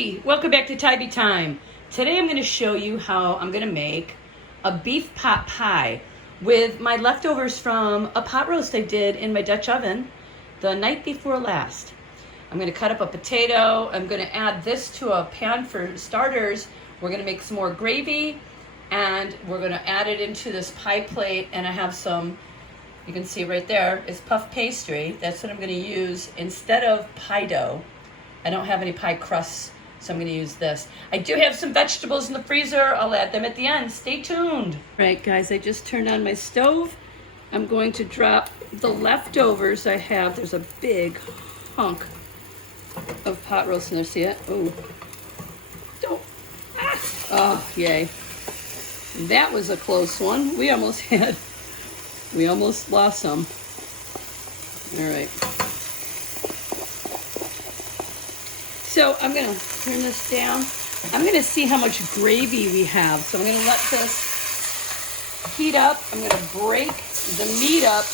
Hey, welcome back to Tybee Time. Today I'm going to show you how I'm going to make a beef pot pie with my leftovers from a pot roast I did in my Dutch oven the night before last. I'm going to cut up a potato. I'm going to add this to a pan for starters. We're going to make some more gravy and we're going to add it into this pie plate, and I have some, you can see right there, is puff pastry. That's what I'm going to use instead of pie dough. I don't have any pie crusts, so I'm going to use this. I do have some vegetables in the freezer. I'll add them at the end. Stay tuned. All right, guys, I just turned on my stove. I'm going to drop the leftovers I have. There's a big hunk of pot roast in there. See it? Oh, don't. Ah. Oh, yay. That was a close one. We almost lost some. All right. So I'm going to turn this down. I'm going to see how much gravy we have. So I'm going to let this heat up. I'm going to break the meat up.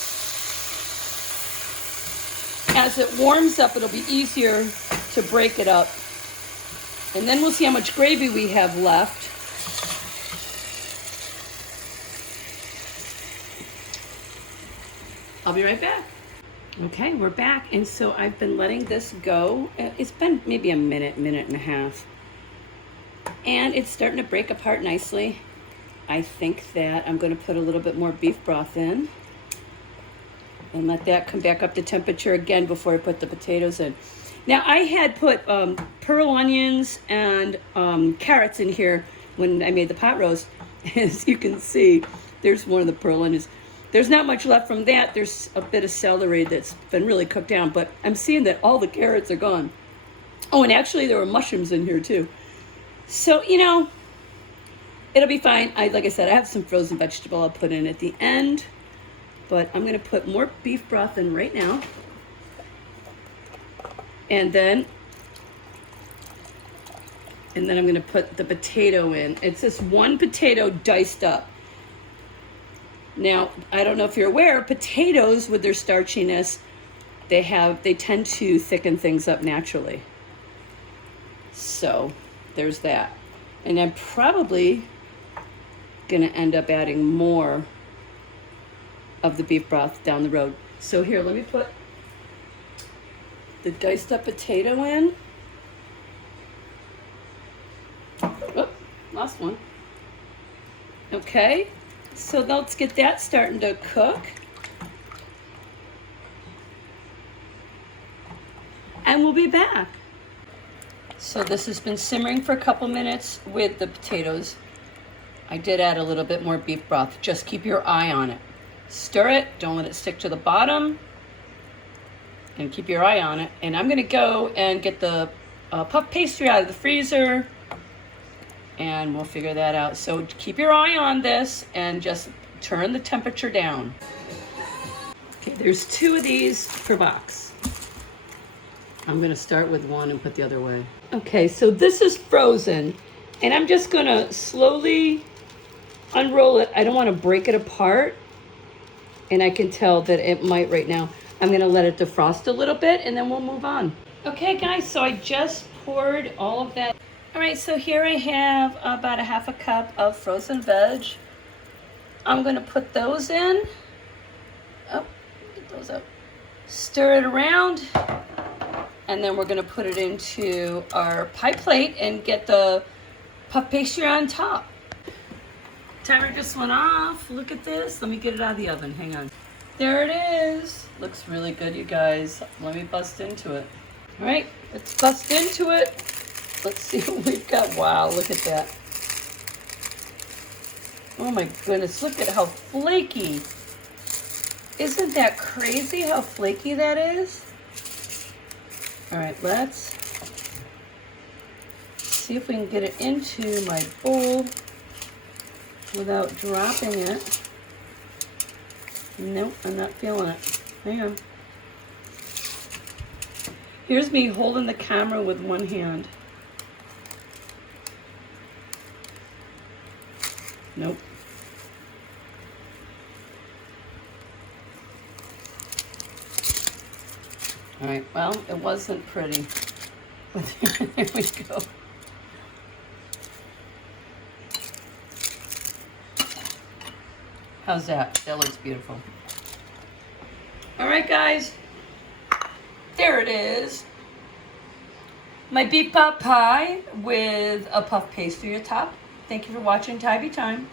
As it warms up, it'll be easier to break it up. And then we'll see how much gravy we have left. I'll be right back. Okay, we're back, and so I've been letting this go. It's been maybe a minute and a half. And it's starting to break apart nicely. I think that I'm going to put a little bit more beef broth in and let that come back up to temperature again before I put the potatoes in. Now, I had put pearl onions and carrots in here when I made the pot roast. As you can see, there's one of the pearl onions. There's not much left from that. There's a bit of celery that's been really cooked down, but I'm seeing that all the carrots are gone. Oh, and actually there were mushrooms in here too. So, you know, it'll be fine. Like I said, I have some frozen vegetable I'll put in at the end, but I'm going to put more beef broth in right now. And then I'm going to put the potato in. It's just one potato diced up. Now, I don't know if you're aware, potatoes with their starchiness, they tend to thicken things up naturally. So, there's that. And I'm probably going to end up adding more of the beef broth down the road. So here, let me put the diced up potato in. Oh, lost one. Okay. So let's get that starting to cook. And we'll be back. So this has been simmering for a couple minutes with the potatoes. I did add a little bit more beef broth. Just keep your eye on it. Stir it, don't let it stick to the bottom. And keep your eye on it. And I'm gonna go and get the puff pastry out of the freezer, and we'll figure that out. So keep your eye on this and just turn the temperature down. Okay, there's 2 of these per box. I'm gonna start with one and put the other away. Okay, so this is frozen, and I'm just gonna slowly unroll it. I don't wanna break it apart, and I can tell that it might right now. I'm gonna let it defrost a little bit, and then we'll move on. Okay, guys, so I just poured all of that. All right, so here I have about a half a cup of frozen veg. I'm gonna put those in. Oh, get those up. Stir it around, and then we're gonna put it into our pie plate and get the puff pastry on top. Timer just went off. Look at this. Let me get it out of the oven. Hang on. There it is. Looks really good, you guys. Let me bust into it. All right, let's bust into it. Let's see what we've got. Wow, look at that. Oh my goodness, look at how flaky. Isn't that crazy how flaky that is? All right, let's see if we can get it into my bowl without dropping it. Nope, I'm not feeling it. Hang on. Here's me holding the camera with one hand. Nope. All right, well, it wasn't pretty. There we go. How's that? That looks beautiful. All right, guys. There it is. My beef pot pie with a puff pastry atop. Thank you for watching Tivy Time.